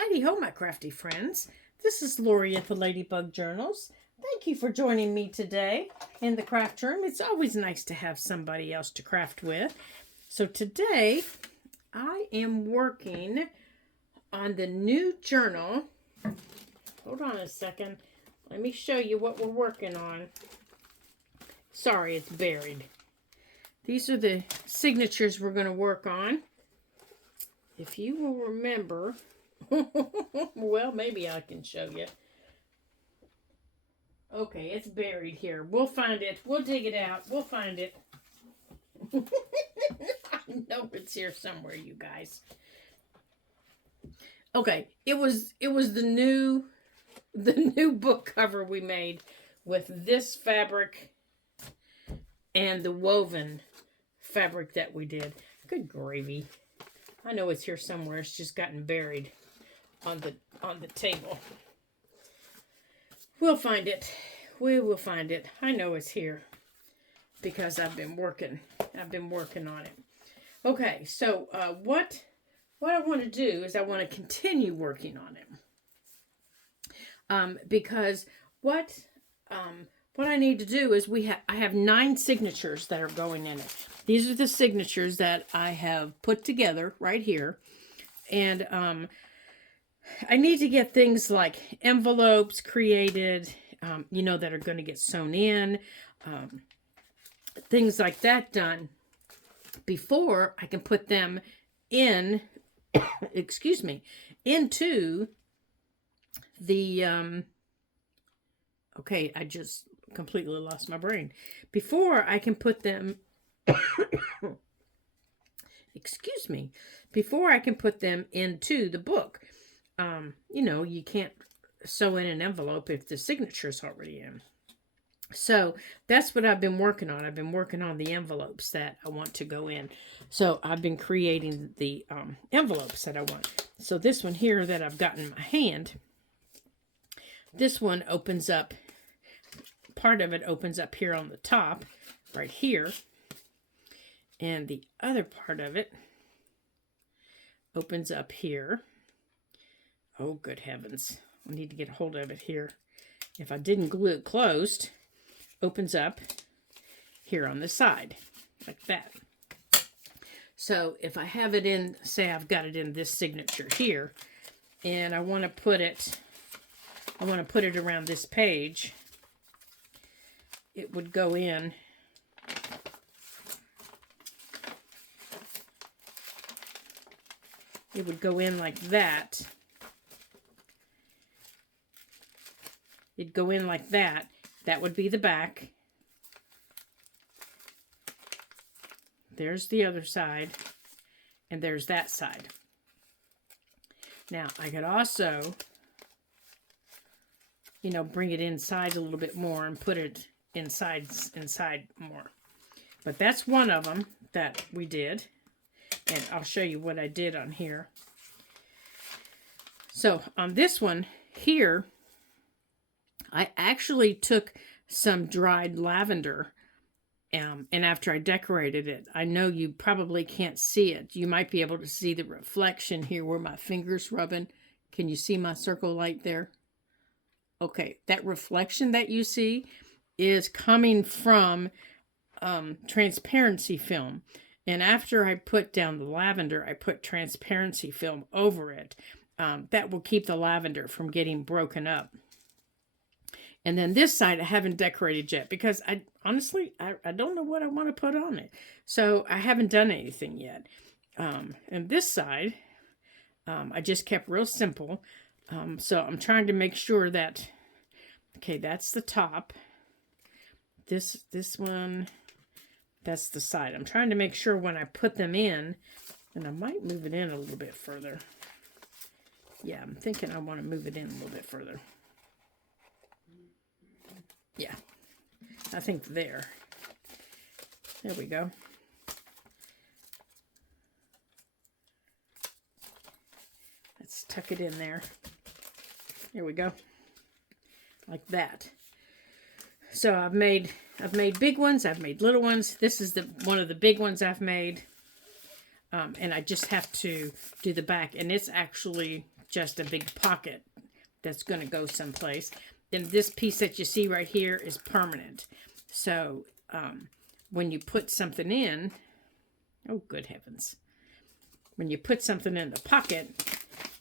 Heidi ho, my crafty friends. This is Lori at the Ladybug Journals. Thank you for joining me today in the craft room. It's always nice to have somebody else to craft with. So today I am working on the new journal. Hold on a second. Let me show you what we're working on. Sorry, it's buried. These are the signatures we're going to work on. If you will remember, well, maybe I can show you. Okay, it's buried here. We'll find it. We'll dig it out. We'll find it. I know it's here somewhere, you guys. Okay, it was the new book cover we made with this fabric and the woven fabric that we did. Good gravy. I know it's here somewhere. It's just gotten buried on the table. We'll find it. We will find it. I know it's here because I've been working on it. Okay, so what I want to do is I want to continue working on it. Because what I need to do is I have 9 signatures that are going in it. These are the signatures that I have put together right here. And I need to get things like envelopes created, that are going to get sewn in, things like that done before I can put them in, excuse me, into the, okay, I just completely lost my brain. Before I can put them, excuse me, before I can put them into the book. You can't sew in an envelope if the signature's already in. So that's what I've been working on. I've been working on the envelopes that I want to go in. So I've been creating the envelopes that I want. So this one here that I've got in my hand, this one opens up, part of it opens up here on the top, right here. And the other part of it opens up here. Oh, good heavens. I need to get a hold of it here. If I didn't glue it closed, opens up here on the side, like that. So if I have it in, say I've got it in this signature here, and I want to put it around this page, it would go in. It would go in like that. It'd go in like that. That would be the back. There's the other side. And there's that side. Now, I could also, bring it inside a little bit more and put it inside more. But that's one of them that we did. And I'll show you what I did on here. So on this one here, I actually took some dried lavender, and after I decorated it, I know you probably can't see it. You might be able to see the reflection here where my finger's rubbing. Can you see my circle light there? Okay, that reflection that you see is coming from transparency film. And after I put down the lavender, I put transparency film over it. That will keep the lavender from getting broken up. And then this side I haven't decorated yet because I don't know what I want to put on it. So I haven't done anything yet. And this side, I just kept real simple. So I'm trying to make sure that, okay, that's the top. This one, that's the side. I'm trying to make sure when I put them in, and I might move it in a little bit further. Yeah, I'm thinking I want to move it in a little bit further. Yeah, I think there. There we go. Let's tuck it in there. There we go. Like that. So I've made big ones, I've made little ones. This is one of the big ones I've made. And I just have to do the back, and it's actually just a big pocket that's going to go someplace. Then this piece that you see right here is permanent. So when you put something in, oh, good heavens. When you put something in the pocket,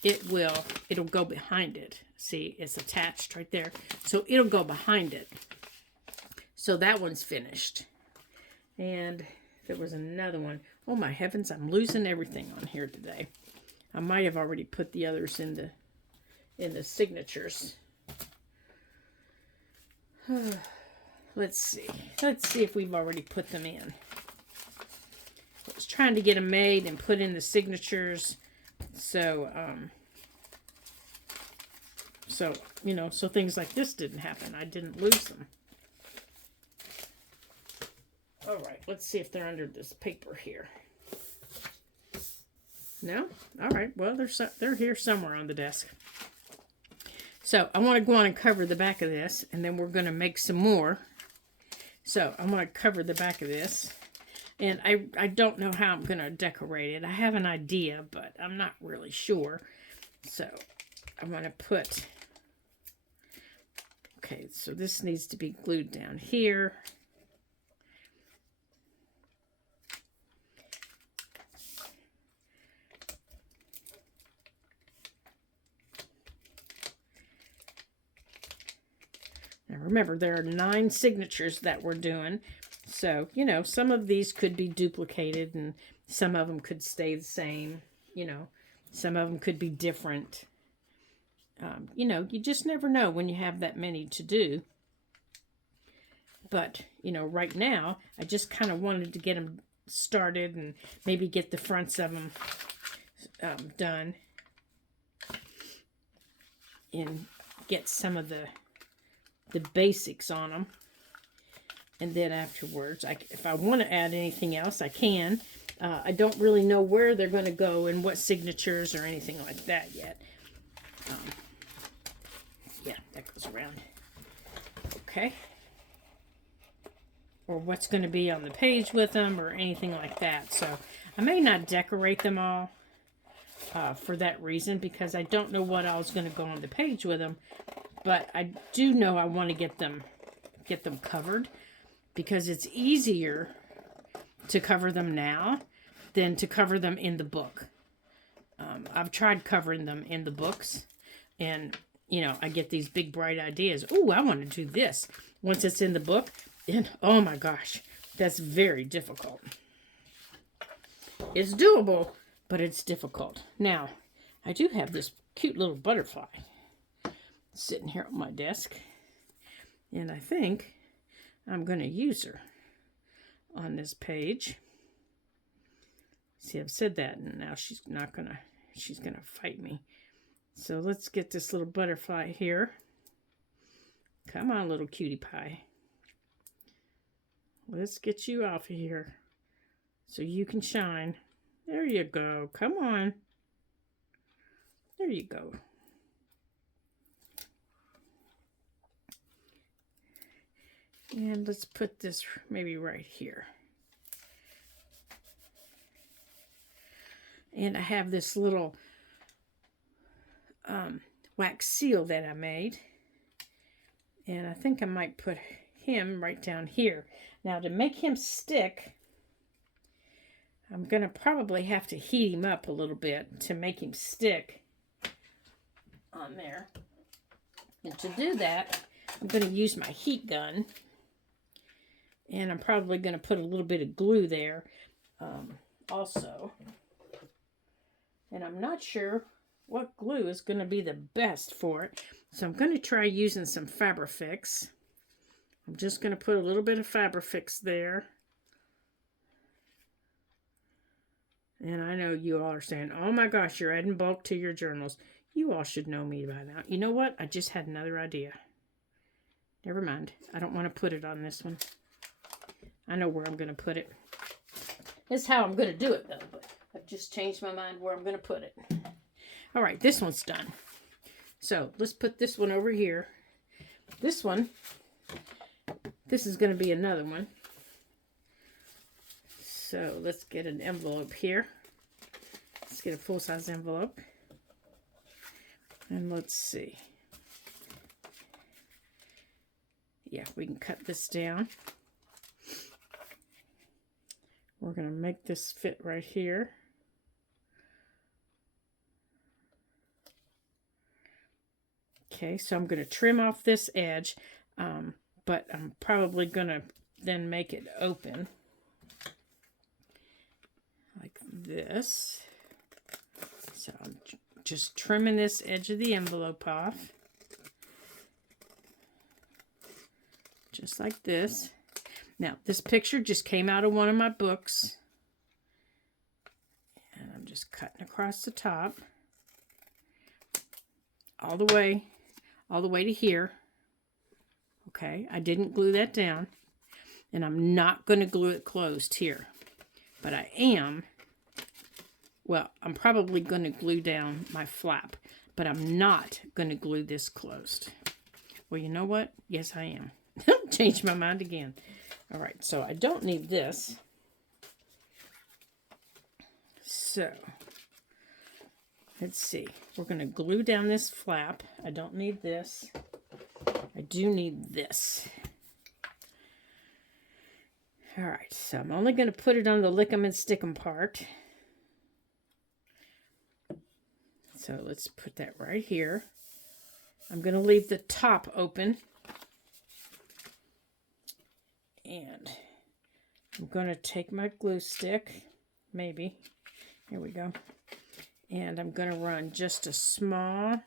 it'll go behind it. See, it's attached right there. So it'll go behind it. So that one's finished. And there was another one. Oh my heavens, I'm losing everything on here today. I might have already put the others in the signatures. Let's see. Let's see if we've already put them in. I was trying to get them made and put in the signatures. So, you know, so things like this didn't happen. I didn't lose them. All right, let's see if they're under this paper here. No? All right, well, they're here somewhere on the desk. So I want to go on and cover the back of this, and then we're going to make some more. So I'm going to cover the back of this. And I don't know how I'm going to decorate it. I have an idea, but I'm not really sure. So I'm going to put... Okay, so this needs to be glued down here. Now remember, there are 9 signatures that we're doing. So, you know, some of these could be duplicated and some of them could stay the same. You know, some of them could be different. You know, you just never know when you have that many to do. But, you know, right now, I just kind of wanted to get them started and maybe get the fronts of them done. And get some of the basics on them. And then afterwards, if I want to add anything else, I can. I don't really know where they're going to go and what signatures or anything like that yet. Yeah, that goes around. Okay. Or what's going to be on the page with them or anything like that. So I may not decorate them all for that reason because I don't know what else is going to go on the page with them. But I do know I want to get them covered because it's easier to cover them now than to cover them in the book. I've tried covering them in the books and, you know, I get these big bright ideas. Oh, I want to do this. Once it's in the book, and oh my gosh, that's very difficult. It's doable, but it's difficult. Now, I do have this cute little butterfly sitting here on my desk, and I think I'm going to use her on this page. See, I've said that, and now she's going to fight me. So let's get this little butterfly here. Come on, little cutie pie. Let's get you off of here so you can shine. There you go. Come on. There you go. And let's put this maybe right here. And I have this little wax seal that I made. And I think I might put him right down here. Now to make him stick, I'm going to probably have to heat him up a little bit to make him stick on there. And to do that, I'm going to use my heat gun. And I'm probably going to put a little bit of glue there also. And I'm not sure what glue is going to be the best for it. So I'm going to try using some Fabrifix. I'm just going to put a little bit of Fabrifix there. And I know you all are saying, oh my gosh, you're adding bulk to your journals. You all should know me by now. You know what? I just had another idea. Never mind. I don't want to put it on this one. I know where I'm going to put it. This is how I'm going to do it, though. But I've just changed my mind where I'm going to put it. All right, this one's done. So let's put this one over here. This one, this is going to be another one. So let's get an envelope here. Let's get a full-size envelope. And let's see. Yeah, we can cut this down. We're going to make this fit right here. Okay, so I'm going to trim off this edge, but I'm probably going to then make it open like this. So I'm just trimming this edge of the envelope off, just like this. Now, this picture just came out of one of my books, and I'm just cutting across the top all the way to here. Okay, I didn't glue that down, and I'm not going to glue it closed here, but I am, well, I'm probably going to glue down my flap, but I'm not going to glue this closed. Well, you know what? Yes, I am. Changed my mind again. All right, so I don't need this. So, let's see. We're going to glue down this flap. I don't need this. I do need this. All right, so I'm only going to put it on the lick 'em and stick 'em part. So let's put that right here. I'm going to leave the top open. And I'm going to take my glue stick, maybe. Here we go. And I'm going to run just a small,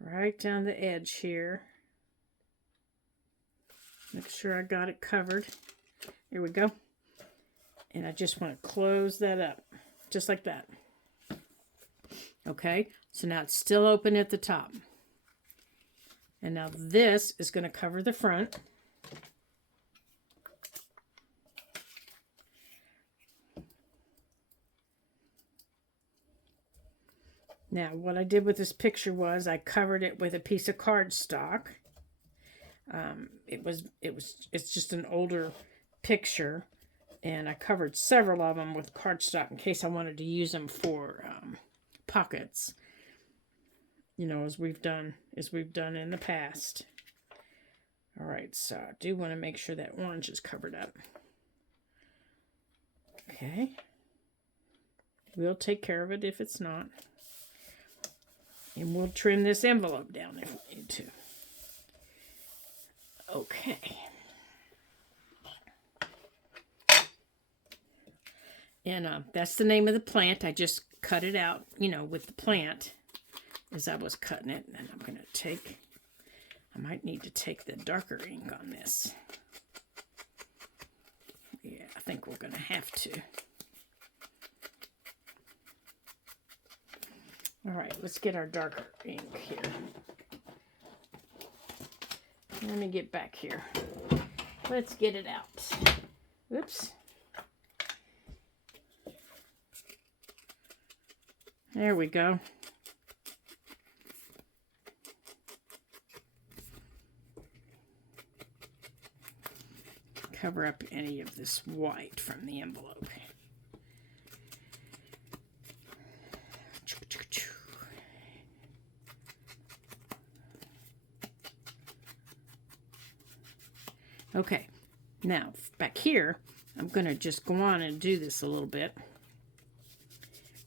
right down the edge here. Make sure I got it covered. Here we go. And I just want to close that up, just like that. Okay, so now it's still open at the top. And now this is going to cover the front. Now, what I did with this picture was I covered it with a piece of cardstock. It's just an older picture, and I covered several of them with cardstock in case I wanted to use them for pockets. You know, as we've done in the past. All right, so I do want to make sure that orange is covered up. Okay. We'll take care of it if it's not. And we'll trim this envelope down if we need to. Okay. And that's the name of the plant. I just cut it out, you know, with the plant as I was cutting it. And I'm going to take, I might need to take the darker ink on this. Yeah, I think we're going to have to. All right, let's get our darker ink here. Let me get back here. Let's get it out. Oops. There we go. Cover up any of this white from the envelope. Okay, now back here, I'm going to just go on and do this a little bit.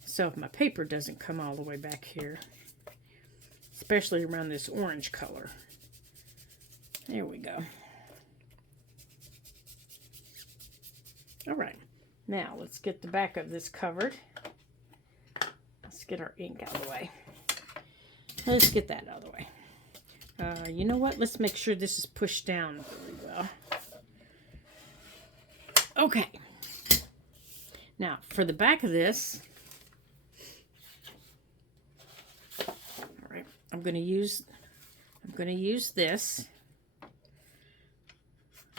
So if my paper doesn't come all the way back here, especially around this orange color. There we go. All right, now let's get the back of this covered. Let's get our ink out of the way. Let's get that out of the way. You know what? Let's make sure this is pushed down really well. Okay. Now, for the back of this, all right, I'm going to use this.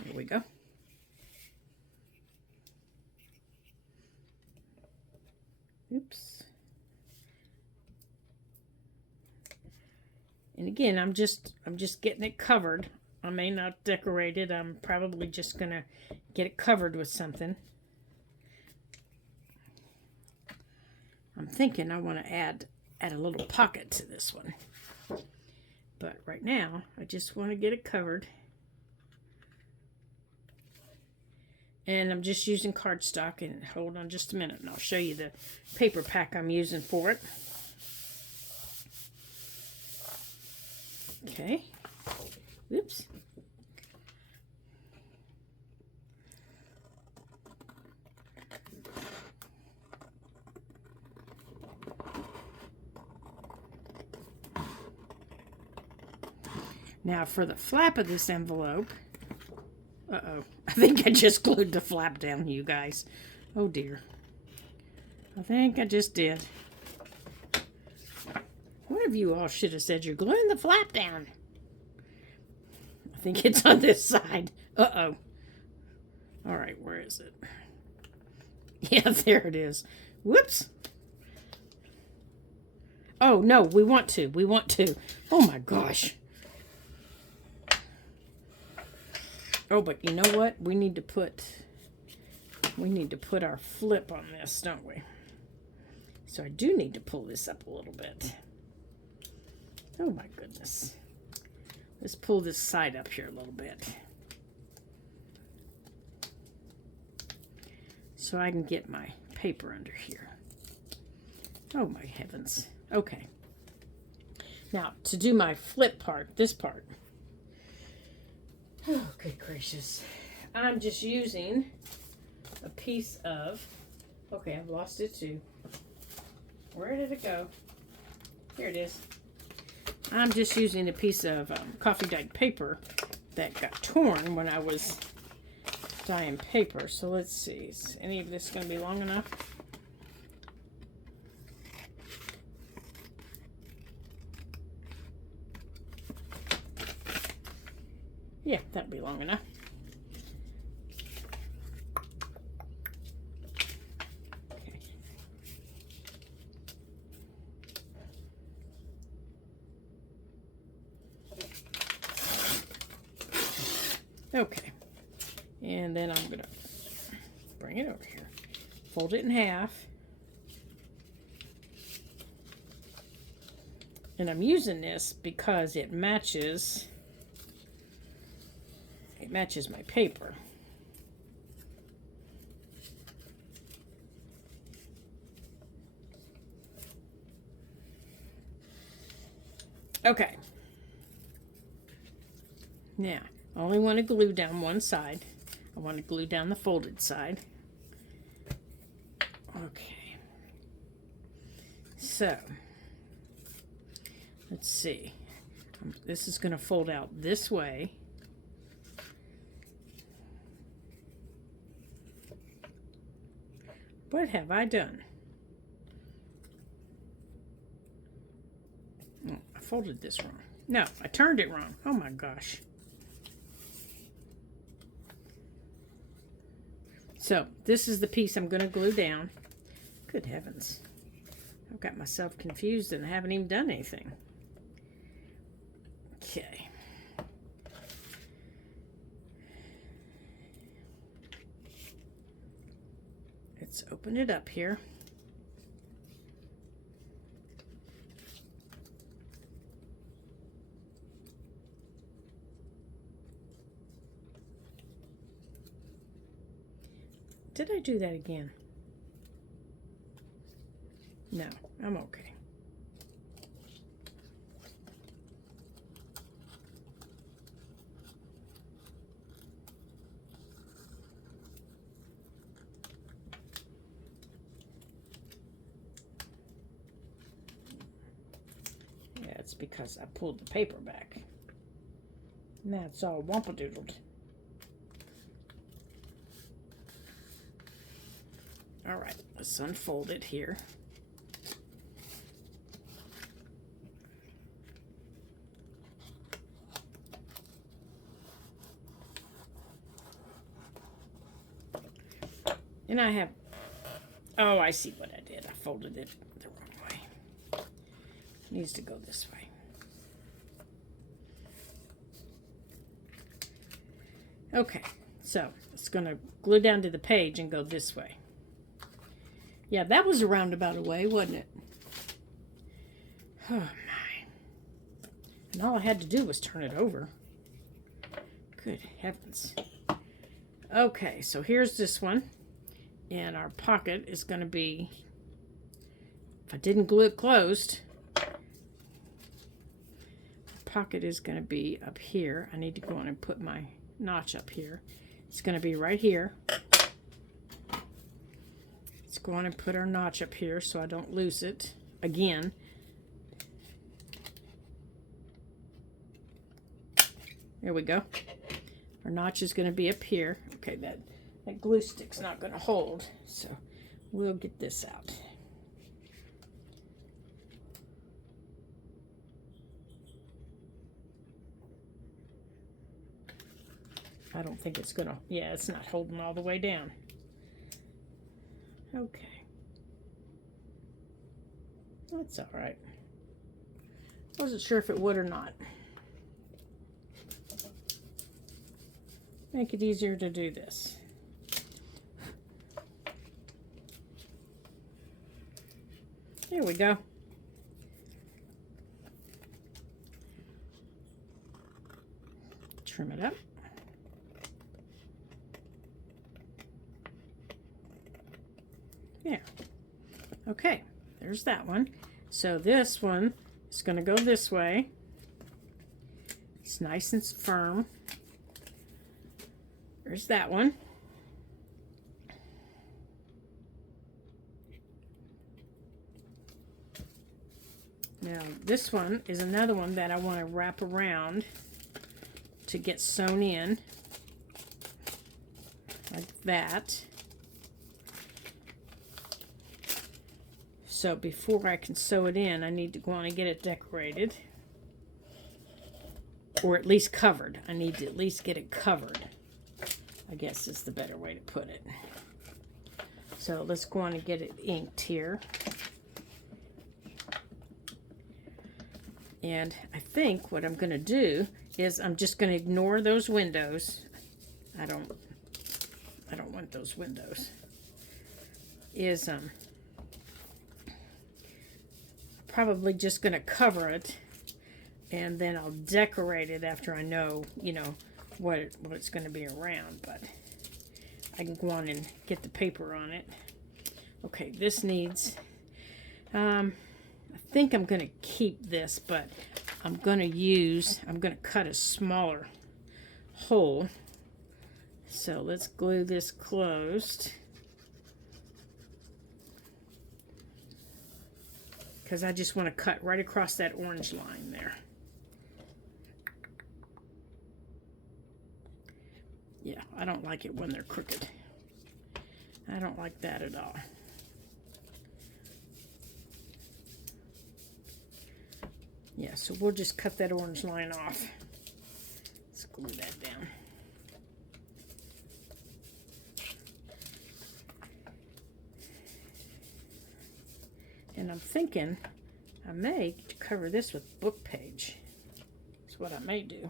There we go. Oops. And again, I'm just getting it covered. I may not decorate it. I'm probably just going to get it covered with something. I'm thinking I want to add add a little pocket to this one. But right now, I just want to get it covered. And I'm just using cardstock. And hold on just a minute, and I'll show you the paper pack I'm using for it. Okay. Oops. Now for the flap of this envelope, uh-oh, I think I just glued the flap down, you guys. Oh dear. I think I just did. One of you all should have said you're gluing the flap down. I think it's on this side. Uh-oh. All right, where is it? Yeah, there it is. Whoops. Oh, no, we want to. We want to. Oh, my gosh. Oh, but you know what? We need to put our flip on this, don't we? So I do need to pull this up a little bit. Oh my goodness. Let's pull this side up here a little bit. So I can get my paper under here. Oh my heavens. Okay. Now, to do my flip part, this part. Oh, good gracious. I'm just using a piece of, okay, I've lost it too. Where did it go? Here it is. I'm just using a piece of coffee dyed paper that got torn when I was dyeing paper. So let's see, is any of this going to be long enough? Yeah, that'd be long enough. Okay, and then I'm going to bring it over here, fold it in half, and I'm using this because it matches my paper. Okay, now I only want to glue down one side. I want to glue down the folded side. Okay. So, let's see. This is going to fold out this way. What have I done? Oh, I folded this wrong. No, I turned it wrong. Oh my gosh. So, this is the piece I'm going to glue down. Good heavens. I've got myself confused and I haven't even done anything. Okay. Let's open it up here. Did I do that again? No, I'm okay. Yeah, it's because I pulled the paper back. Now it's all wampadoodled. All right, let's unfold it here. And I have, oh, I see what I did. I folded it the wrong way. It needs to go this way. Okay, so it's going to glue down to the page and go this way. Yeah, that was a roundabout way, wasn't it? Oh my. And all I had to do was turn it over. Good heavens. Okay, so here's this one. And our pocket is going to be, if I didn't glue it closed, pocket is going to be up here. I need to go on and put my notch up here. It's going to be right here. Let's go on and put our notch up here so I don't lose it again. There we go. Our notch is going to be up here. Okay, that glue stick's not going to hold, so we'll get this out. I don't think it's gonna, yeah, it's not holding all the way down. Okay. That's all right. Wasn't sure if it would or not. Make it easier to do this. There we go. Trim it up. There. Okay, there's that one. So this one is going to go this way. It's nice and firm. There's that one. Now this one is another one that I want to wrap around to get sewn in like that. So before I can sew it in, I need to go on and get it decorated. Or at least covered. I need to at least get it covered, I guess is the better way to put it. So let's go on and get it inked here. And I think what I'm going to do is I'm just going to ignore those windows. I don't want those windows. Is probably just going to cover it, and then I'll decorate it after I know, you know, what it's going to be around. But I can go on and get the paper on it. Okay, this needs, I think I'm going to keep this, but I'm going to cut a smaller hole. So let's glue this closed, because I just want to cut right across that orange line there. Yeah, I don't like it when they're crooked. I don't like that at all. Yeah, so we'll just cut that orange line off. Let's glue that down. And I'm thinking I may cover this with book page. That's what I may do.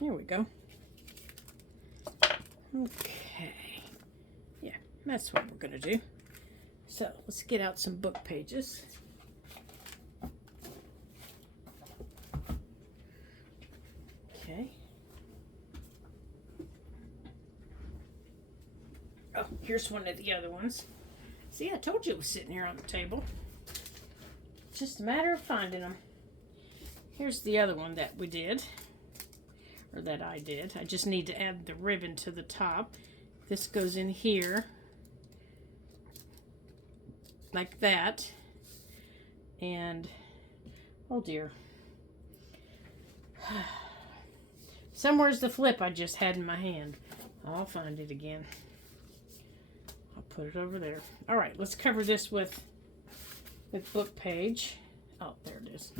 Here we go. Okay. Yeah, that's what we're going to do. So let's get out some book pages. Okay. Oh, here's one of the other ones. See, I told you it was sitting here on the table. It's just a matter of finding them. Here's the other one that we did. Or that I did. I just need to add the ribbon to the top. This goes in here. Like that. And, oh dear. Somewhere's the flip I just had in my hand. I'll find it again. I'll put it over there. All right, let's cover this with book page. Oh, there it is.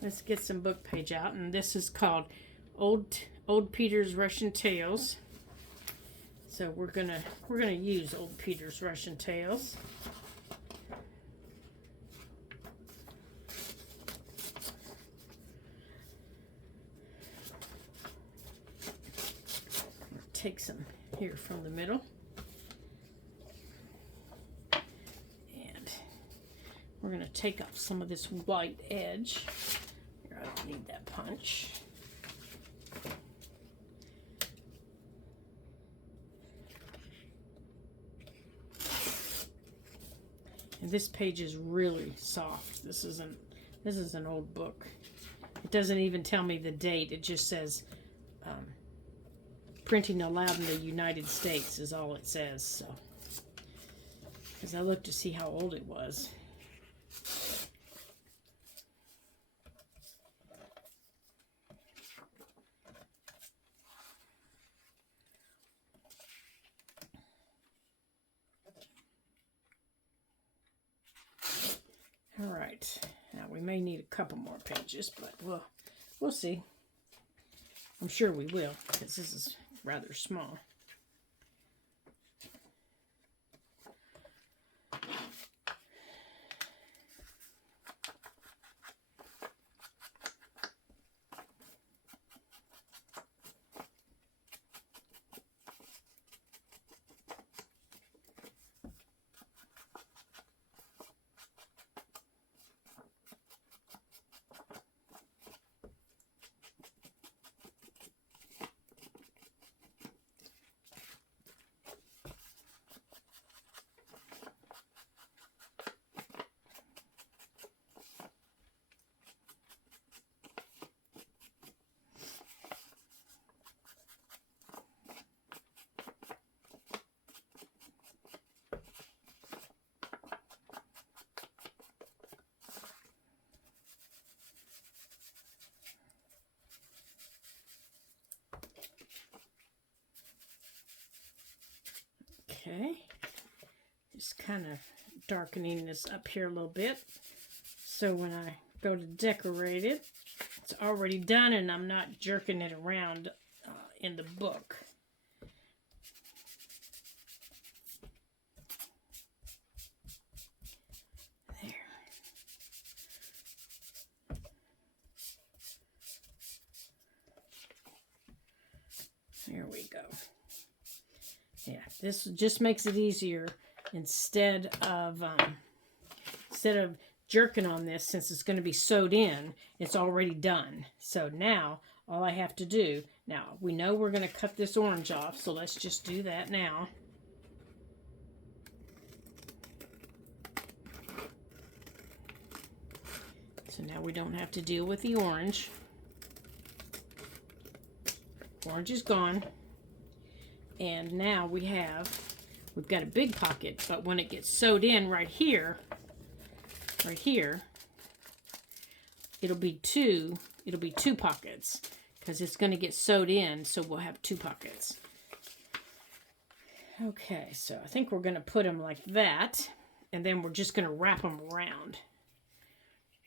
Let's get some book page out, and this is called Old Peter's Russian Tales. So we're gonna use Old Peter's Russian Tales. Take some here from the middle. And we're going to take off some of this white edge. Here, I don't need that punch. And this page is really soft. This is an old book. It doesn't even tell me the date. It just says printing allowed in the United States is all it says. So, because I looked to see how old it was. All right, now we may need a couple more pages, but we'll see. I'm sure we will, because this is rather small. Okay, just kind of darkening this up here a little bit, so when I go to decorate it, it's already done and I'm not jerking it around in the book. There. There we go. Yeah, this just makes it easier instead of jerking on this, since it's going to be sewed in, it's already done. So now all I have to do, now we know we're going to cut this orange off, so let's just do that now. So now we don't have to deal with the orange. Orange is gone. And now we've got a big pocket, but when it gets sewed in right here, it'll be two pockets, because it's going to get sewed in, so we'll have two pockets. Okay, so I think we're going to put them like that, and then we're just going to wrap them around.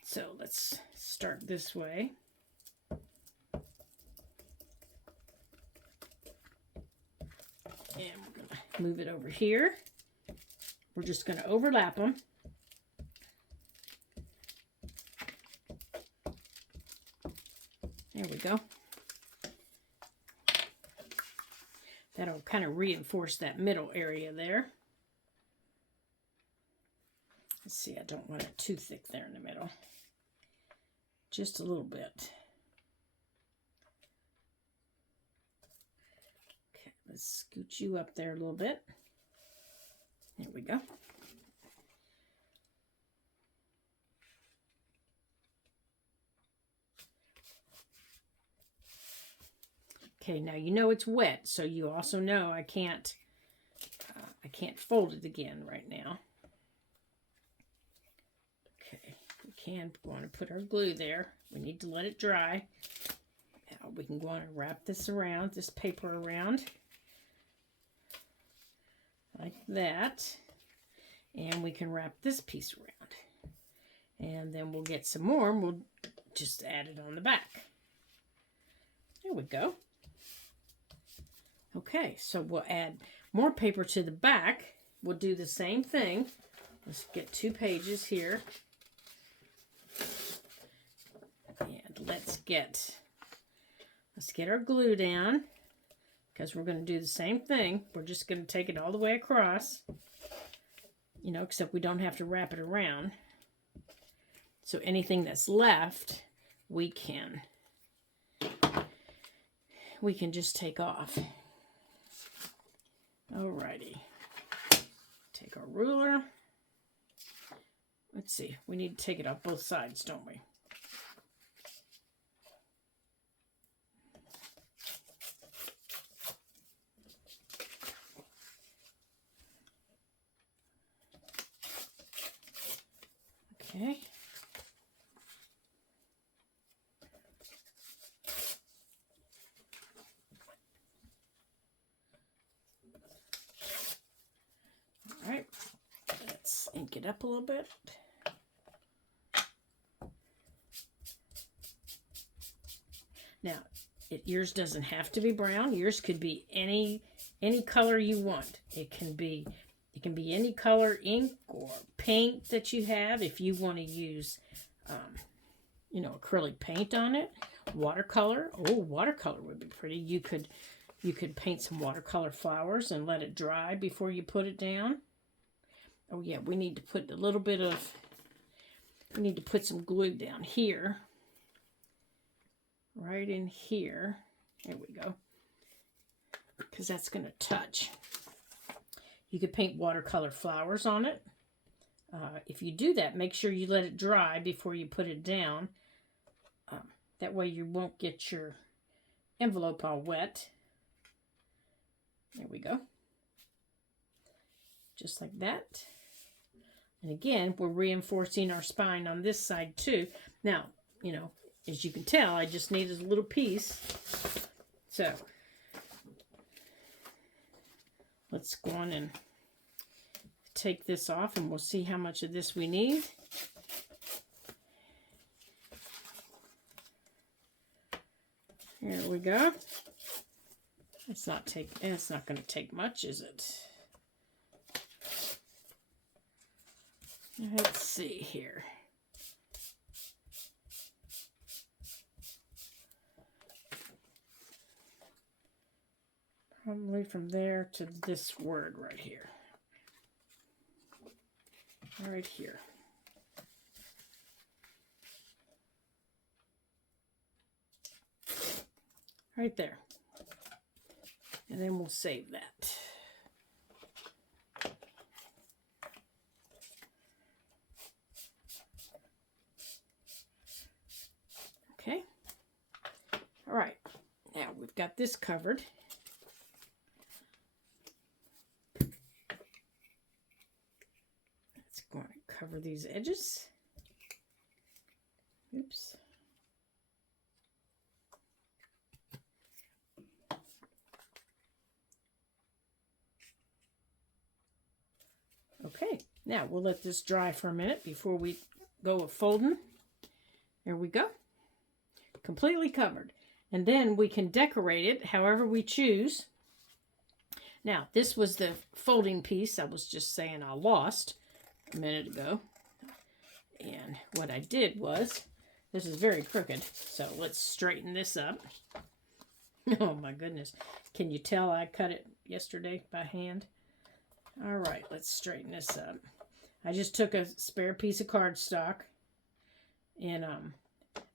So let's start this way. And we're going to move it over here. We're just going to overlap them. There we go. That'll kind of reinforce that middle area there. Let's see, I don't want it too thick there in the middle. Just a little bit. Okay, let's scoot you up there a little bit. There we go. Okay, now you know it's wet, so you also know I can't fold it again right now. Okay, we want to put our glue there. We need to let it dry. Now we can go on and wrap this around, this paper around, like that. And we can wrap this piece around. And then we'll get some more, and we'll just add it on the back. There we go. Okay, so we'll add more paper to the back. We'll do the same thing. Let's get 2 pages here. And let's get our glue down, because we're going to do the same thing. We're just going to take it all the way across, you know, except we don't have to wrap it around. So anything that's left, we can just take off. Alrighty. Take our ruler. Let's see. We need to take it off both sides, don't we? Okay. All right. Let's ink it up a little bit. Now, yours doesn't have to be brown. Yours could be any color you want. It can be any color ink or paint that you have. If you want to use, you know, acrylic paint on it, watercolor. Oh, watercolor would be pretty. You could paint some watercolor flowers and let it dry before you put it down. Oh yeah, we need to put a little bit of. We need to put some glue down here. Right in here. There we go. Because that's going to touch. You could paint watercolor flowers on it. If you do that, make sure you let it dry before you put it down. That way you won't get your envelope all wet. There we go. Just like that. And again, we're reinforcing our spine on this side too. Now, you know, as you can tell, I just needed a little piece. So, let's go on and take this off and we'll see how much of this we need. Here we go. It's not going to take much, is it? Let's see here. Probably from there to this word right here. Right here. Right there. And then we'll save that. Okay. All right. Now we've got this covered. Let's go and cover these edges. Oops. Okay, now we'll let this dry for a minute before we go with folding. There we go. Completely covered. And then we can decorate it however we choose. Now, this was the folding piece I was just saying I lost a minute ago. And what I did was, this is very crooked, so let's straighten this up. Oh my goodness. Can you tell I cut it yesterday by hand? All right, let's straighten this up. I just took a spare piece of cardstock and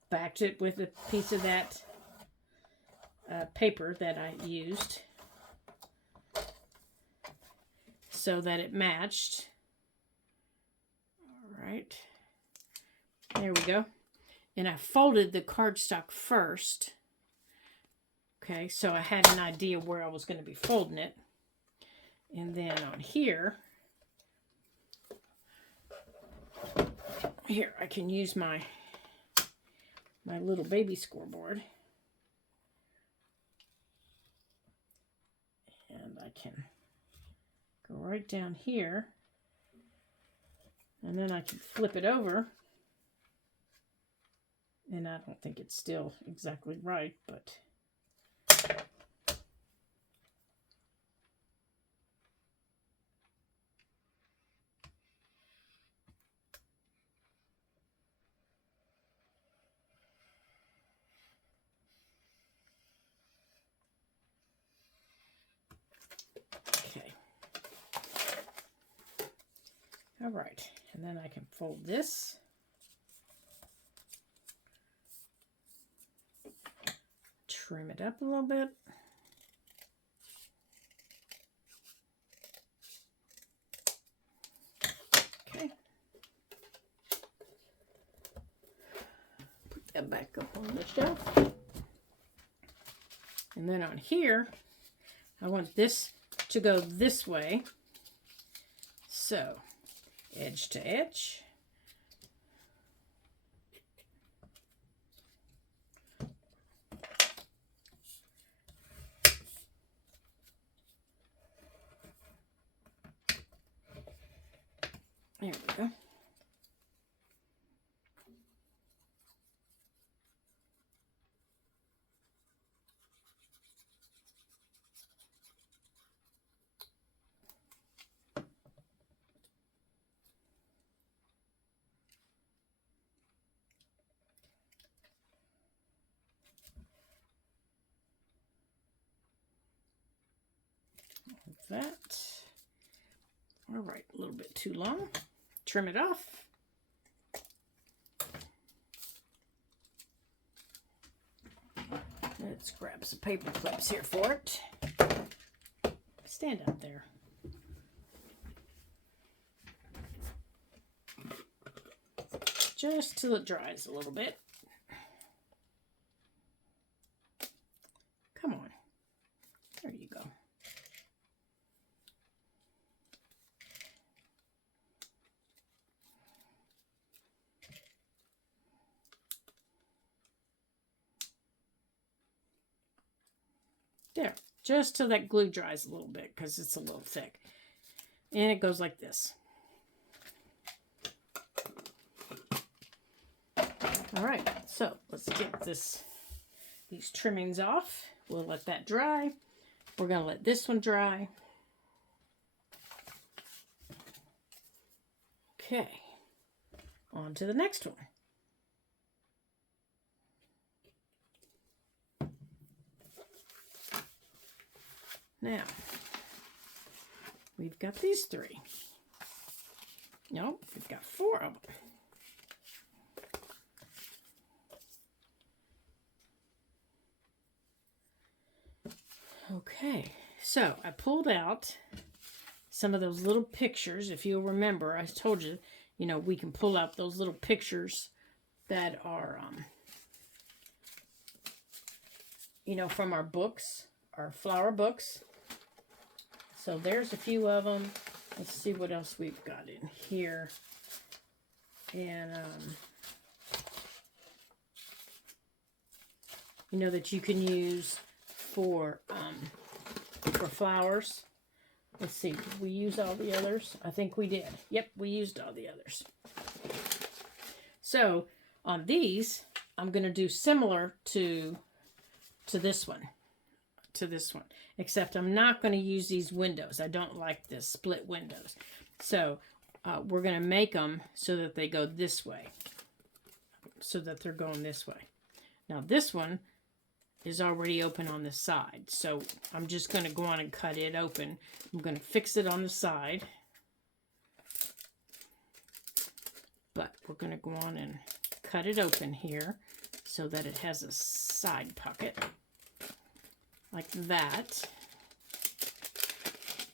backed it with a piece of that paper that I used so that it matched. All right, there we go. And I folded the cardstock first. Okay, so I had an idea where I was going to be folding it. And then on here I can use my little baby scoreboard. And I can go right down here. And then I can flip it over. And I don't think it's still exactly right, but okay. All right, and then I can fold this. trim it up a little bit. Okay. Put that back up on the shelf. And then on here, I want this to go this way. So, edge to edge. There we go. Like that. All right, a little bit too long. Trim it off. Let's grab some paper clips here for it. Stand up there. Just till it dries a little bit. Come on. There you go. There, just till that glue dries a little bit because it's a little thick. And it goes like this. All right, so let's get these trimmings off. We'll let that dry. We're going to let this one dry. Okay, on to the next one. Now, we've got these three. No, we've got four of them. Okay, so I pulled out some of those little pictures. If you'll remember, I told you, you know, we can pull out those little pictures that are, you know, from our books, our flower books. So there's a few of them. Let's see what else we've got in here. And, you know, that you can use for flowers. Let's see, did we use all the others? I think we did. Yep, we used all the others. So on these, I'm going to do similar to this one. Except I'm not going to use these windows. I don't like the split windows. So we're going to make them so that they go this way. So that they're going this way. Now this one is already open on the side. So I'm just going to go on and cut it open. I'm going to fix it on the side. But we're going to go on and cut it open here so that it has a side pocket. Like that.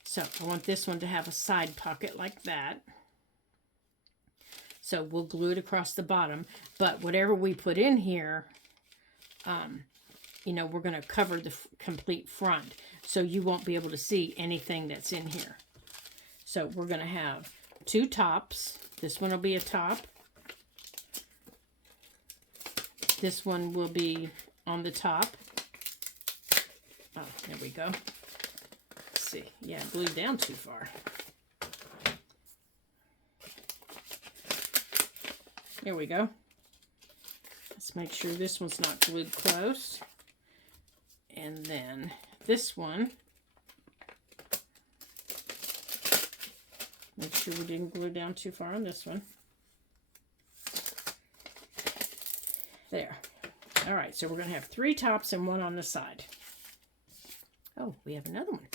So I want this one to have a side pocket like that. So we'll glue it across the bottom. But whatever we put in here, you know, we're going to cover the complete front. So you won't be able to see anything that's in here. So we're going to have two tops. This one will be a top. This one will be on the top. Oh, there we go. Let's see. Yeah, glued down too far. There we go. Let's make sure this one's not glued close. And then this one. Make sure we didn't glue down too far on this one. There. All right, so we're going to have three tops and one on the side. Oh, we have another one.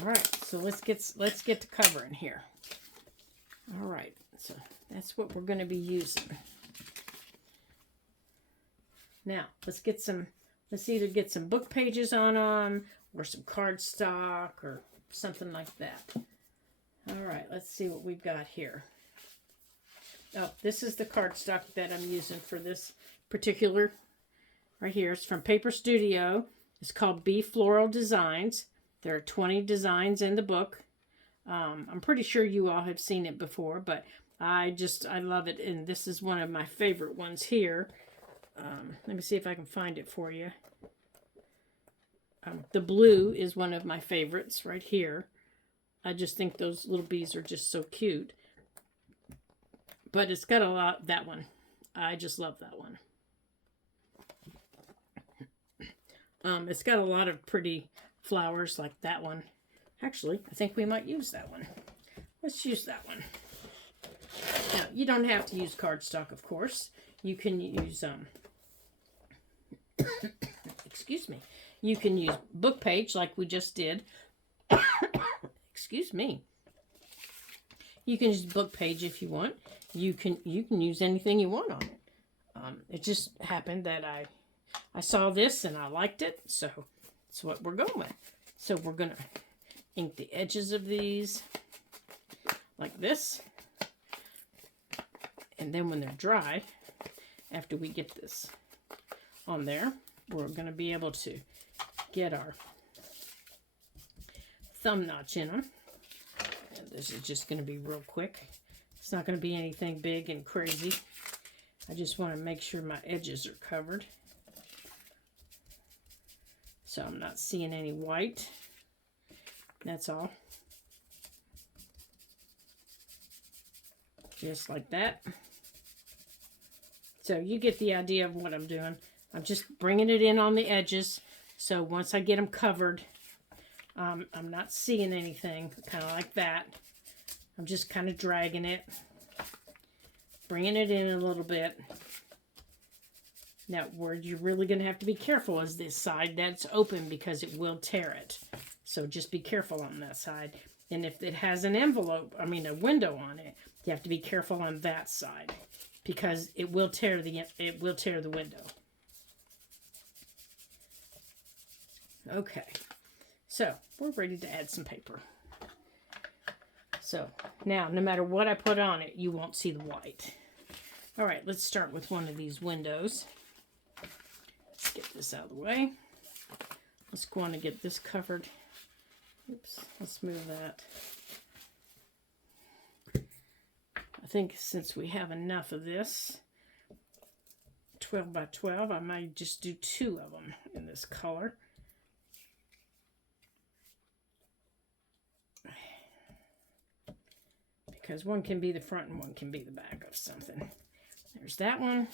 All right, so let's get to covering here. All right, So that's what we're going to be using. Now, let's either get some book pages on them or some cardstock or something like that. All right, let's see what we've got here. Oh, this is the cardstock that I'm using for this particular right here. It's from Paper Studio. It's called Bee Floral Designs. There are 20 designs in the book. I'm pretty sure you all have seen it before, but I love it. And this is one of my favorite ones here. Let me see if I can find it for you. The blue is one of my favorites right here. I just think those little bees are just so cute. But it's got a lot, that one. I just love that one. It's got a lot of pretty flowers like that one. Actually, I think we might use that one. Let's use that one. Now, you don't have to use cardstock, of course. You can use, excuse me. You can use book page like we just did. Excuse me. You can use book page if you want. You can use anything you want on it. It just happened that I saw this and I liked it, so that's what we're going with. So we're going to ink the edges of these like this. And then when they're dry, after we get this on there, we're going to be able to get our thumb notch in them. And this is just going to be real quick. It's not going to be anything big and crazy. I just want to make sure my edges are covered. So I'm not seeing any white. That's all. Just like that. So you get the idea of what I'm doing. I'm just bringing it in on the edges. So once I get them covered, I'm not seeing anything, kind of like that. I'm just kind of dragging it, bringing it in a little bit. Now, where you're really going to have to be careful is this side that's open because it will tear it. So just be careful on that side. And if it has an envelope, a window on it, you have to be careful on that side because it will tear the window. Okay, so we're ready to add some paper. So now, no matter what I put on it, you won't see the white. All right, let's start with one of these windows. Let's get this out of the way. Let's go on and get this covered. Oops, let's move that. I think since we have enough of this, 12 by 12, I might just do 2 of them in this color. Because one can be the front and one can be the back of something. There's that one.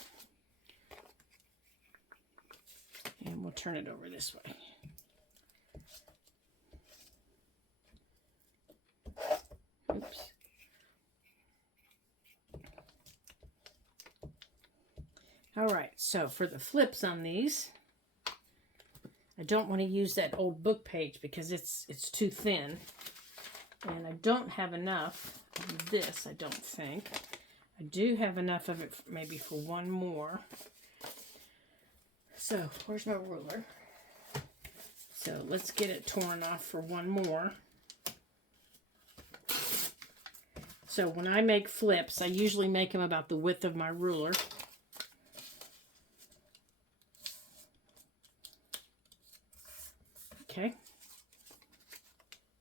And we'll turn it over this way. Oops. All right, so for the flips on these, I don't want to use that old book page because it's too thin. And I don't have enough of this, I don't think. I do have enough of it maybe for one more. So, where's my ruler? So, let's get it torn off for one more. So, when I make flips, I usually make them about the width of my ruler. Okay.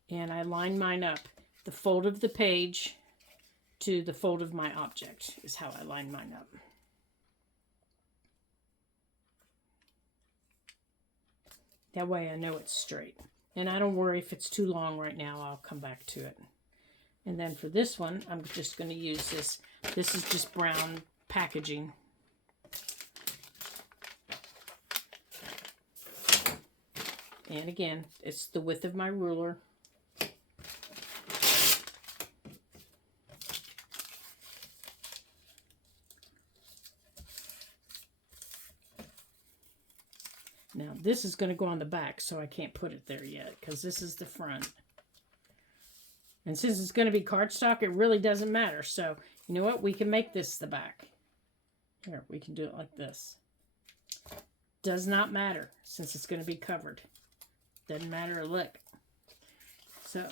And I line mine up. The fold of the page to the fold of my object is how I line mine up. That way I know it's straight. And I don't worry if it's too long right now. I'll come back to it. And then for this one, I'm just going to use this. This is just brown packaging. And again, it's the width of my ruler. Now, this is going to go on the back, so I can't put it there yet, because this is the front. And since it's going to be cardstock, it really doesn't matter. So You know what? We can make this the back. Here, we can do it like this. Does not matter since it's going to be covered. Doesn't matter a lick. So,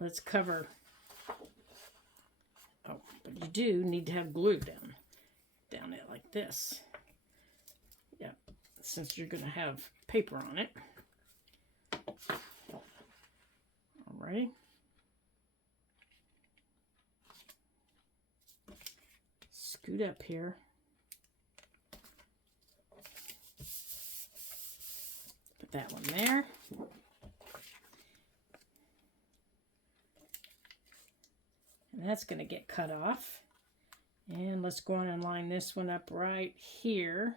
let's cover. Oh, but you do need to have glue down it like this. Yeah, since you're going to have paper on it. Alrighty. Scoot up here. Put that one there. And that's going to get cut off. And let's go on and line this one up right here.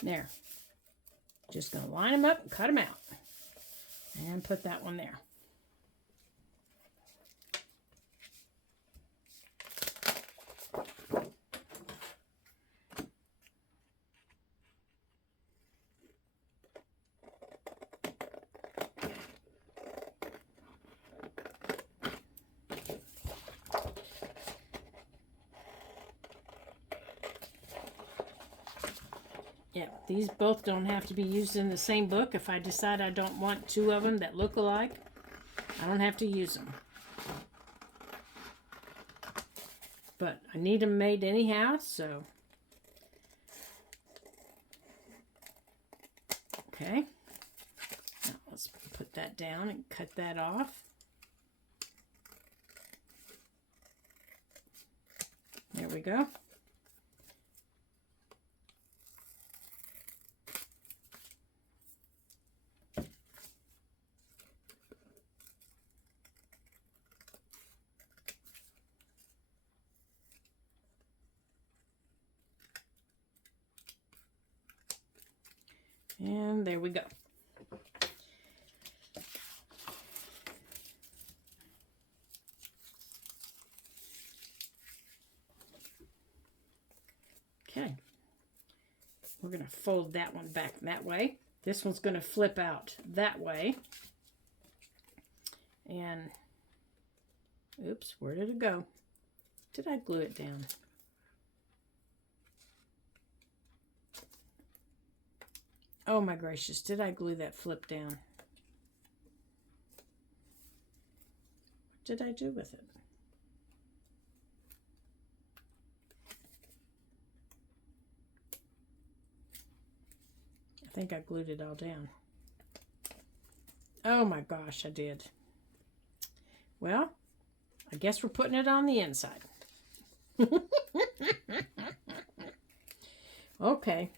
There. Just going to line them up and cut them out. And put that one there. Yeah, these both don't have to be used in the same book. If I decide I don't want two of them that look alike, I don't have to use them. But I need them made anyhow, so. Okay. Now let's put that down and cut that off. There we go. And there we go. Okay. We're going to fold that one back that way. This one's going to flip out that way. And, oops, where did it go? Did I glue it down? Oh my gracious, did I glue that flip down? What did I do with it? I think I glued it all down. Oh my gosh, I did. Well, I guess we're putting it on the inside. Okay.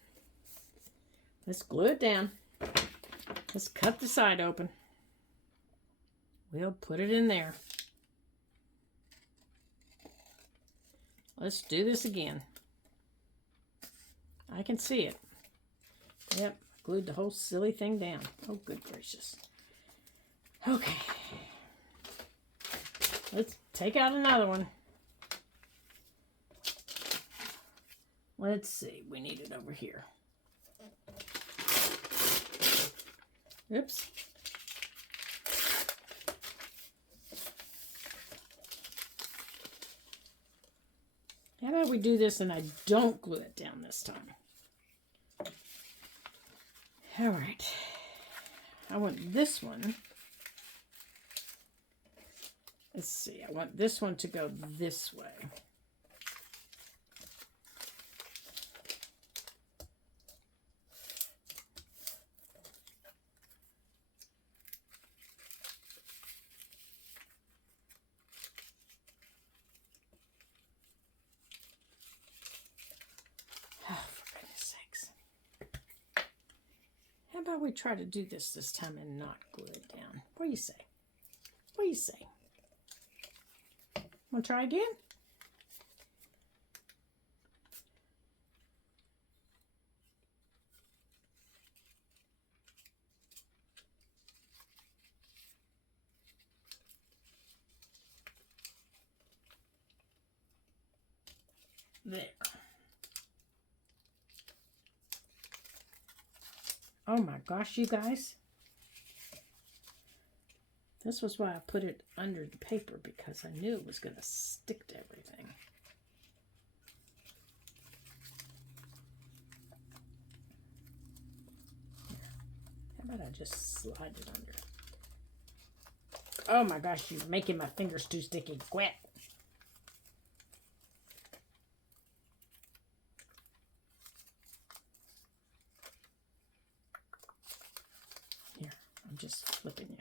Let's glue it down. Let's cut the side open. We'll put it in there. Let's do this again. I can see it. Yep, glued the whole silly thing down. Oh, good gracious. Okay. Let's take out another one. Let's see. We need it over here. Oops. How about we do this and I don't glue it down this time? All right. I want this one. Let's see. I want this one to go this way. How about we try to do this time and not glue it down? What do you say? What do you say? Want to try again? There. Oh my gosh, you guys. This was why I put it under the paper, because I knew it was going to stick to everything. How about I just slide it under? Oh my gosh, you're making my fingers too sticky. Quit. Here, I'm just flipping you.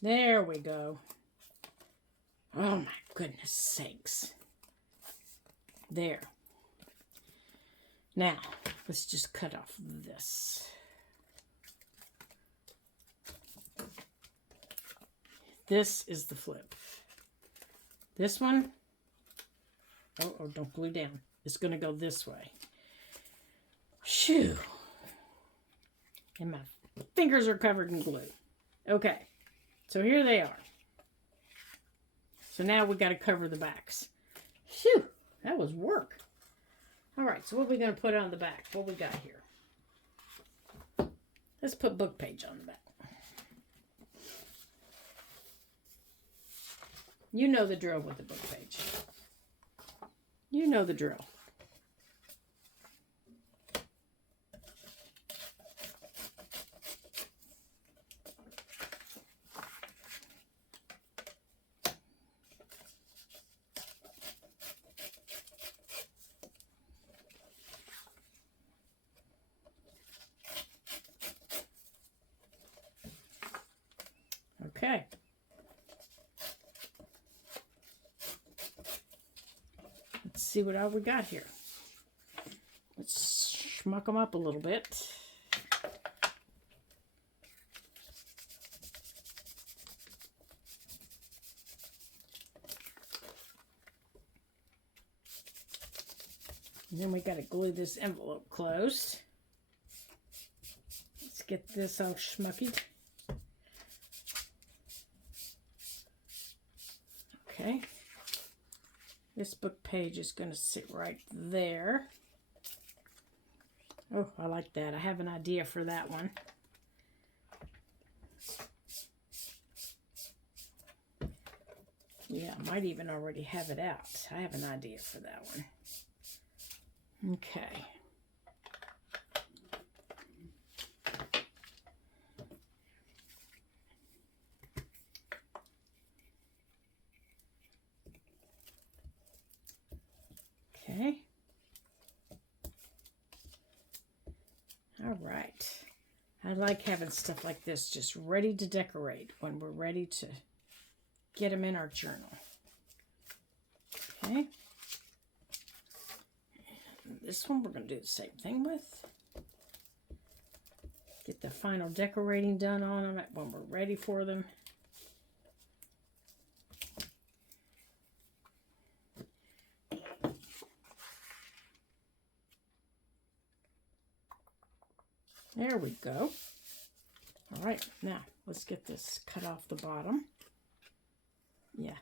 There we go. Oh my goodness sakes. There. Now, let's just cut off this. This is the flip. This one, oh, don't glue down. It's going to go this way. Shoo. And my fingers are covered in glue. Okay. So here they are. So now we got to cover the backs. Phew, that was work. All right, so what are we going to put on the back? What we got here? Let's put book page on the back. You know the drill with the book page. You know the drill. Okay. Let's see what all we got here. Let's schmuck them up a little bit. And then we got to glue this envelope closed. Let's get this all schmucky. Okay. This book page is going to sit right there. Oh, I like that. I have an idea for that one. Yeah, I might even already have it out. I have an idea for that one. Okay. Okay. All right. I like having stuff like this just ready to decorate when we're ready to get them in our journal. Okay. And this one we're going to do the same thing with. Get the final decorating done on them when we're ready for them. There we go. All right, now let's get this cut off the bottom. Yeah,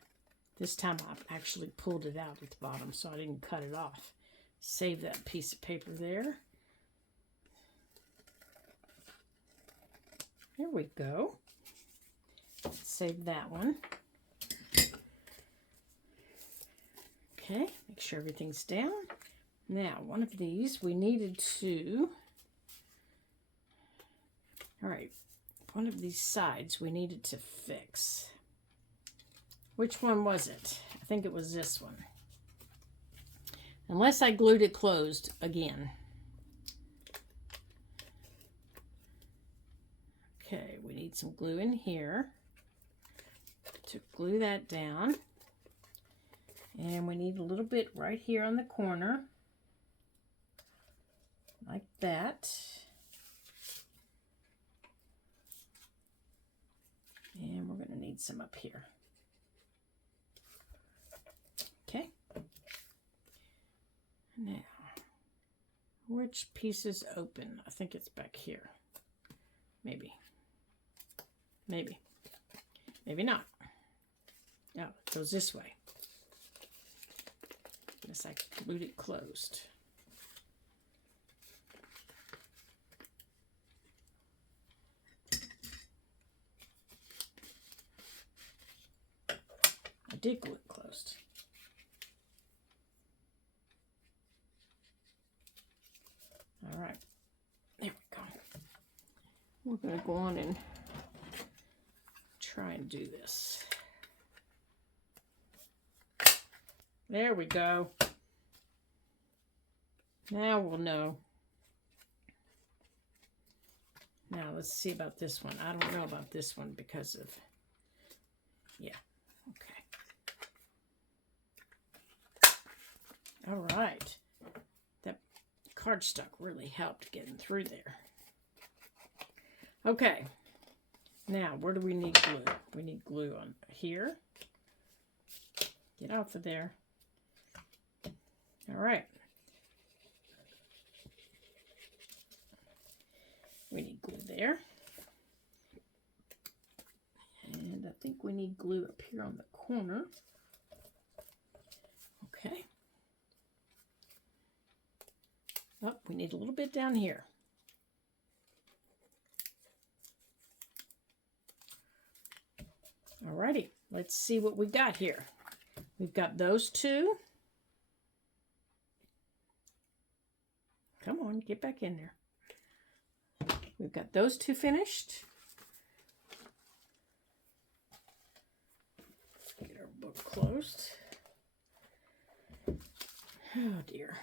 this time I actually pulled it out at the bottom, so I didn't cut it off. Save that piece of paper there. There we go. Save that one. Okay, make sure everything's down. Now, one of these we needed to... All right, one of these sides we needed to fix. Which one was it? I think it was this one. Unless I glued it closed again. Okay, we need some glue in here to glue that down. And we need a little bit right here on the corner. Like that. need some up here. Okay. Now, which piece is open? I think it's back here. Maybe. Maybe. Maybe not. No, it goes this way. Unless I glued it closed. I did glue it closed. All right. There we go. We're going to go on and try and do this. There we go. Now we'll know. Now let's see about this one. I don't know about this one because of, yeah, okay. All right. That cardstock really helped getting through there. Okay. Now, where do we need glue? We need glue on here. Get off of there. All right. We need glue there. And I think we need glue up here on the corner. Okay. Oh, we need a little bit down here. Alrighty, let's see what we got here. We've got those two. Come on, get back in there. We've got those two finished. Let's get our book closed. Oh dear.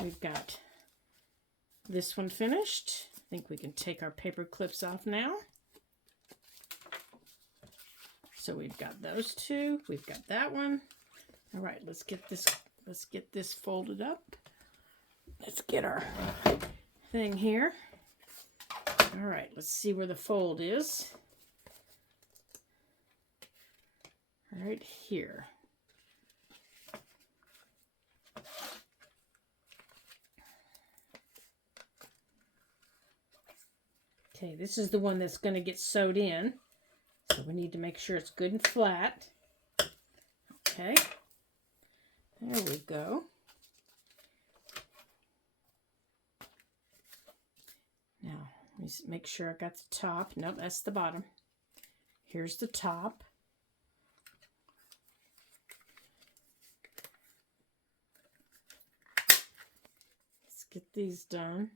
We've got this one finished. I think we can take our paper clips off now. So we've got those two. We've got that one. All right, let's get this folded up. Let's get our thing here. All right, let's see where the fold is. Right here. Okay, this is the one that's going to get sewed in. So we need to make sure it's good and flat. Okay. There we go. Now, let me make sure I got the top. Nope, that's the bottom. Here's the top. Let's get these done.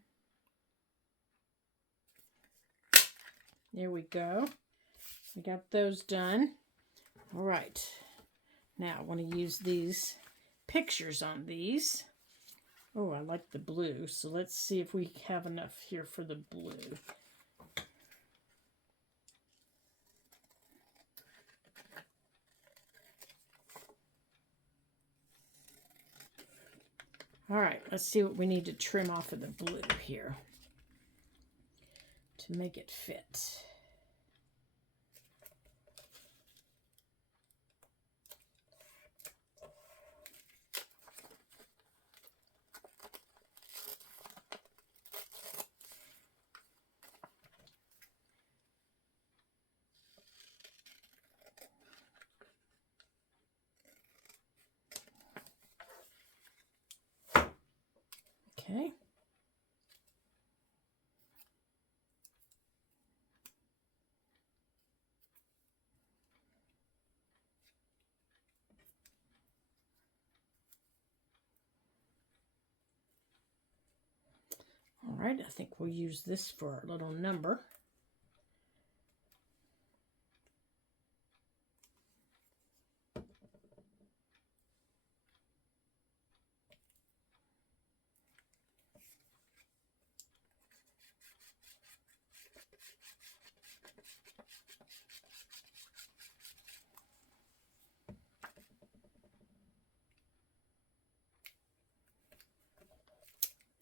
There we go. We got those done. All right. Now I want to use these pictures on these. Oh, I like the blue. So let's see if we have enough here for the blue. All right, let's see what we need to trim off of the blue here to make it fit. Okay. All right, I think we'll use this for our little number.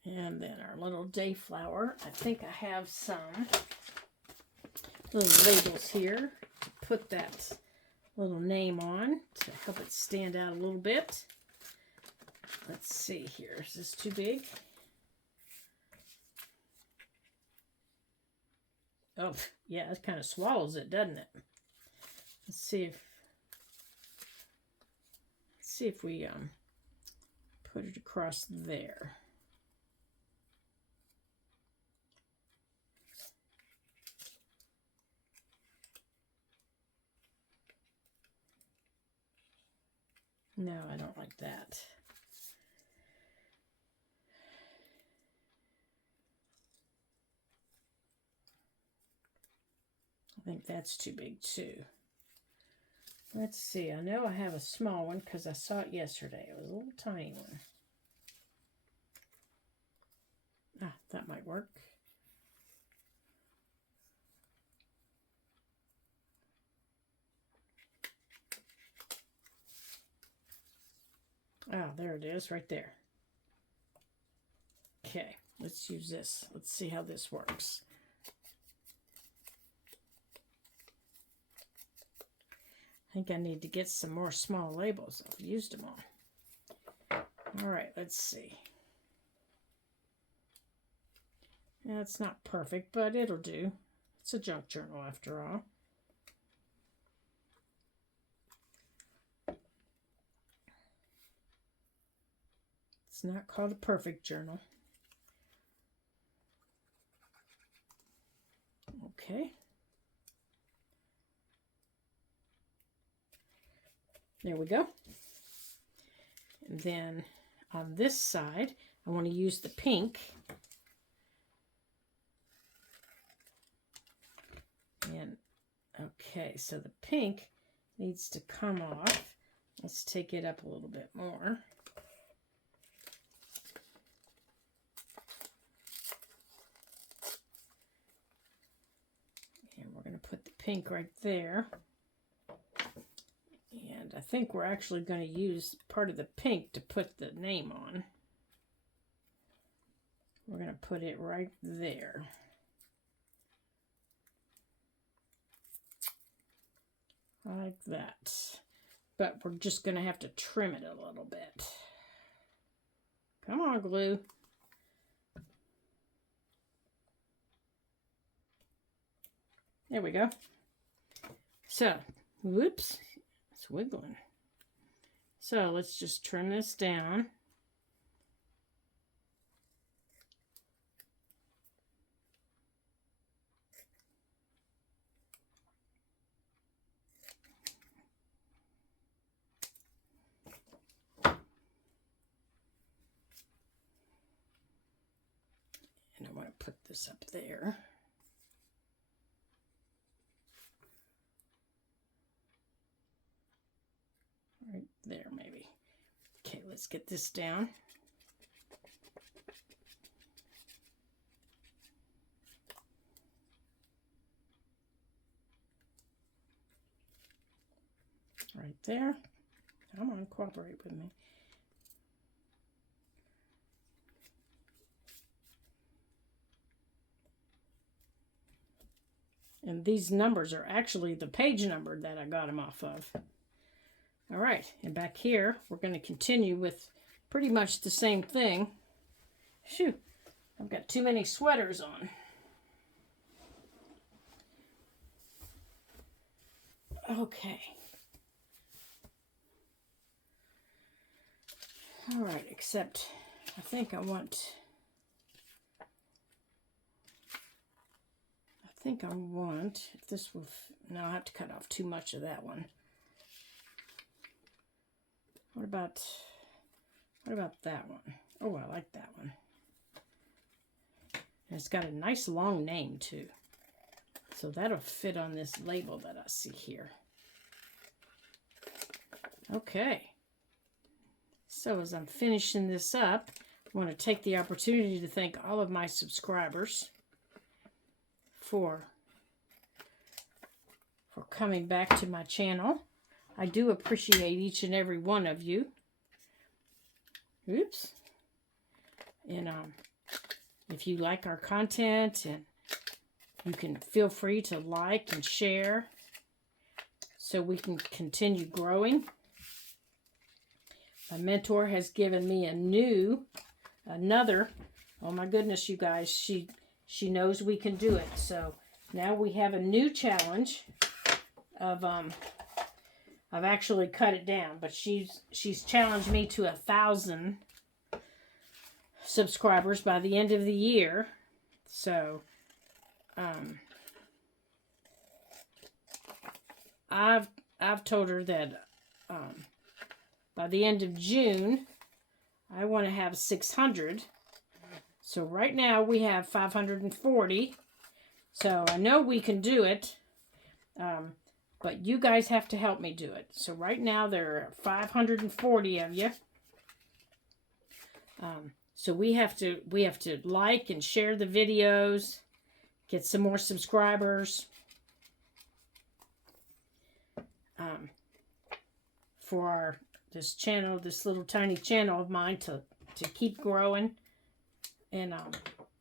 And then our little dayflower. I think I have some little labels here to put that little name on to help it stand out a little bit. Let's see here. Is this too big? Oh, yeah, it kind of swallows it, doesn't it? Let's see if we put it across there. No, I don't like that. I think that's too big too. Let's see. I know I have a small one because I saw it yesterday. It was a little tiny one. Ah, that might work. Ah, there it is, right there. Okay, let's use this. Let's see how this works. I think I need to get some more small labels. I've used them all. All right, let's see. Yeah, it's not perfect, but it'll do. It's a junk journal after all. It's not called a perfect journal. Okay. There we go. And then on this side, I want to use the pink. And okay, so the pink needs to come off. Let's take it up a little bit more. And we're going to put the pink right there. And I think we're actually going to use part of the pink to put the name on. We're going to put it right there. Like that. But we're just going to have to trim it a little bit. Come on, glue. There we go. So, whoops, it's wiggling. So let's just trim this down. And I want to put this up there. Right there, maybe. Okay, let's get this down. Right there. Come on, cooperate with me. And these numbers are actually the page number that I got them off of. All right, and back here, we're going to continue with pretty much the same thing. Shoo, I've got too many sweaters on. Okay. All right, except I think I want, if this will, no, I have to cut off too much of that one. What about that one? Oh, I like that one. And it's got a nice long name too. So that'll fit on this label that I see here. Okay. So as I'm finishing this up, I want to take the opportunity to thank all of my subscribers for coming back to my channel. I do appreciate each and every one of you. Oops. And if you like our content and You can feel free to like and share so we can continue growing. My mentor has given me another, oh my goodness, you guys, she knows we can do it. So now we have a new challenge of, I've actually cut it down, but she's challenged me to 1,000 subscribers by the end of the year. So, I've told her that, by the end of June, I want to have 600. So right now we have 540. So I know we can do it. But you guys have to help me do it. So right now there are 540 of you. So we have to like and share the videos, get some more subscribers. For this channel, this little tiny channel of mine to keep growing. And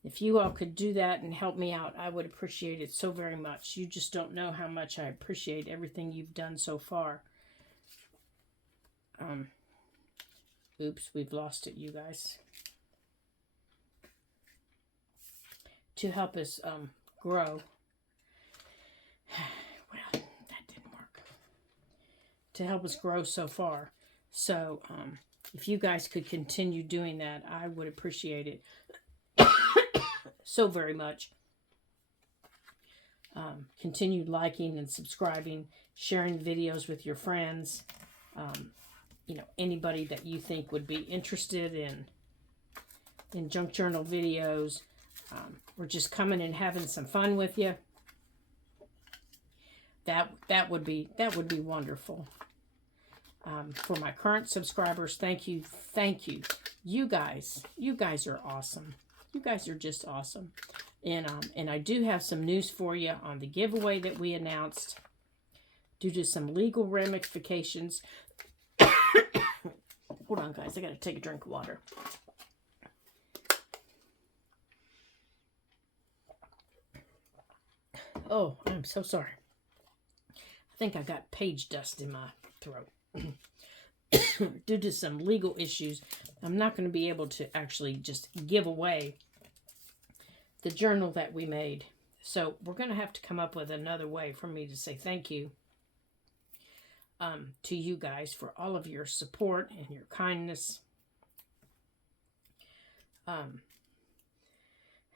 if you all could do that and help me out, I would appreciate it so very much. You just don't know how much I appreciate everything you've done so far. Oops, we've lost it, you guys. To help us grow. Well, that didn't work. To help us grow so far. So, if you guys could continue doing that, I would appreciate it so very much. Continue liking and subscribing, sharing videos with your friends. You know, anybody that you think would be interested in Junk Journal videos. We're just coming and having some fun with you. That would be wonderful. For my current subscribers, thank you. You guys are awesome. You guys are just awesome. And I do have some news for you on the giveaway that we announced. Due to some legal ramifications. Hold on, guys. I got to take a drink of water. Oh, I'm so sorry. I think I got page dust in my throat. Due to some legal issues, I'm not going to be able to actually just give away the journal that we made. So we're going to have to come up with another way for me to say thank you to you guys for all of your support and your kindness.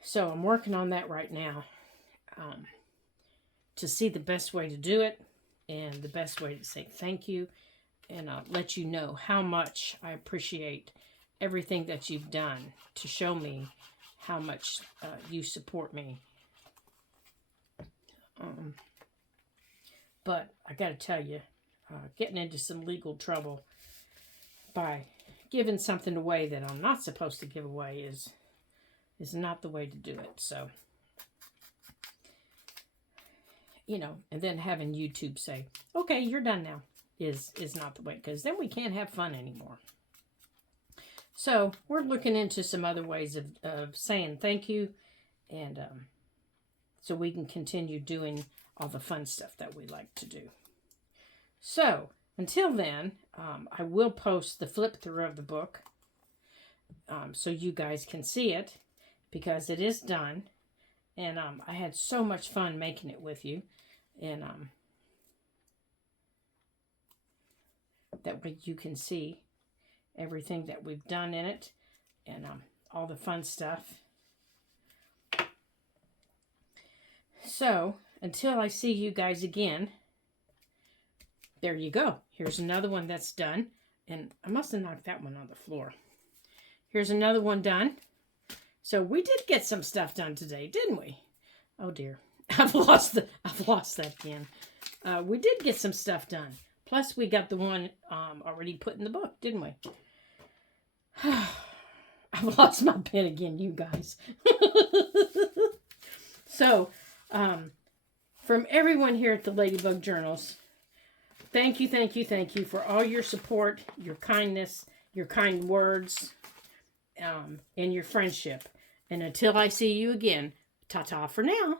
So I'm working on that right now to see the best way to do it and the best way to say thank you. And I'll let you know how much I appreciate everything that you've done to show me how much you support me. But I got to tell you, getting into some legal trouble by giving something away that I'm not supposed to give away is not the way to do it. So, you know, and then having YouTube say, okay, you're done now, is not the way, because then we can't have fun anymore. So we're looking into some other ways of saying thank you, and so we can continue doing all the fun stuff that we like to do. So until then, I will post the flip through of the book so you guys can see it, because it is done, and I had so much fun making it with you, and that way you can see everything that we've done in it, and all the fun stuff. So until I see you guys again, there you go. Here's another one that's done, and I must have knocked that one on the floor. Here's another one done. So we did get some stuff done today, didn't we? Oh dear, I've lost that again. We did get some stuff done. Plus, we got the one already put in the book, didn't we? I've lost my pen again, you guys. So, from everyone here at the Ladybug Journals, thank you for all your support, your kindness, your kind words, and your friendship. And until I see you again, ta-ta for now.